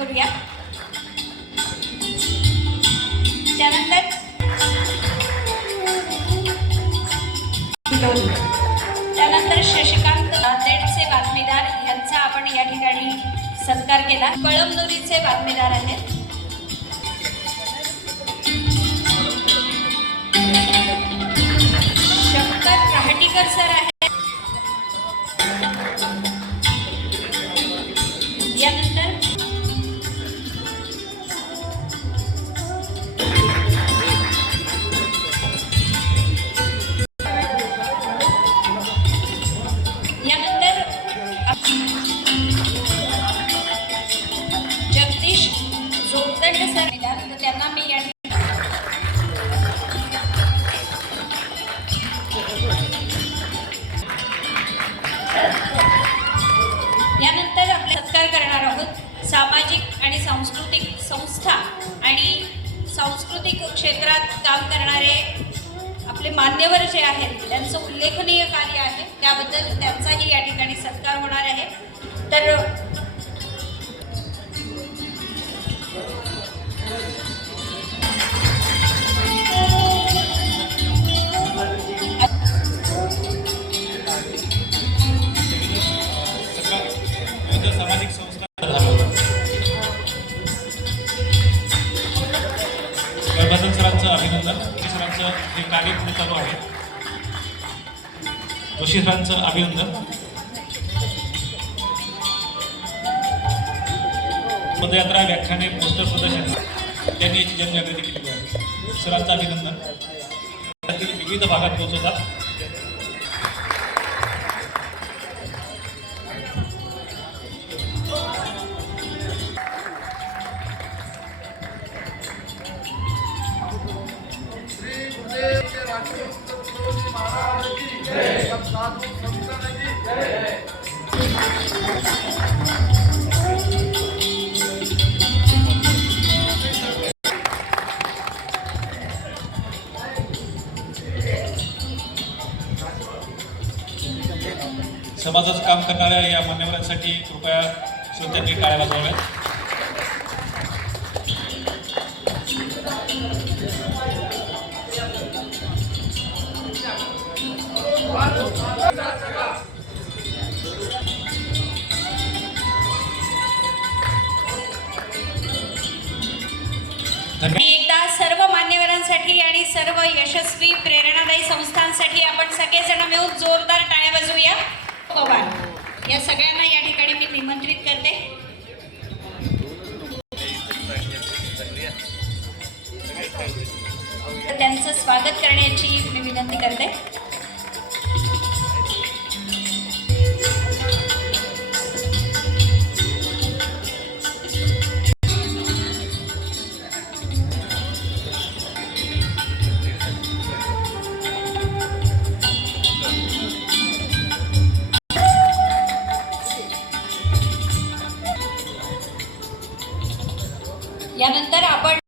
करूया। त्यानंतर शशिकांत देडचे बातमीदार यांचा आपण या ठिकाणी सत्कार केला। कळमनुरीचे बातमीदार आहेत। शंकर राहटीकर सर आहेत। यानंतर जगदीश जोगदंड सर तर त्यांना मी यानंतर आपले सत्कार करणार आहोत। सामाजिक आणि सांस्कृतिक संस्था आणि सांस्कृतिक क्षेत्रात काम करणारे आपले मान्यवर जे आहेत त्यांचं उल्लेखनीय कार्य आहे, त्याबद्दल त्यांचाही या ठिकाणी सत्कार होणार आहे। तर सामाजिक संस्था गरबाजन सरांचं अभिनंदन। सरांचं हे कार्य पुढे चालू आहे। जोशी सरांचं अभिनंदन। पदयात्रा, व्याख्याने, पोस्टर प्रदर्शन त्यांनी याची जनजागृती केली आहे। सरांचं अभिनंदन। विविध भागात पोहोचवतात। समाजाचं काम करणाऱ्या या मान्यवरांसाठी कृपया श्रोत्यांनी टाळ्या वाजवाव्यात। एकदा सर्व मान्यवरांसाठी आणि सर्व यशस्वी प्रेरणादायी संस्थांसाठी आपण सगळेजण मिळून जोरदार टाळ्या वाजवूया। पवार या सगळ्यांना या ठिकाणी मी निमंत्रित करते। त्यांचं स्वागत करण्याची मी विनंती करते।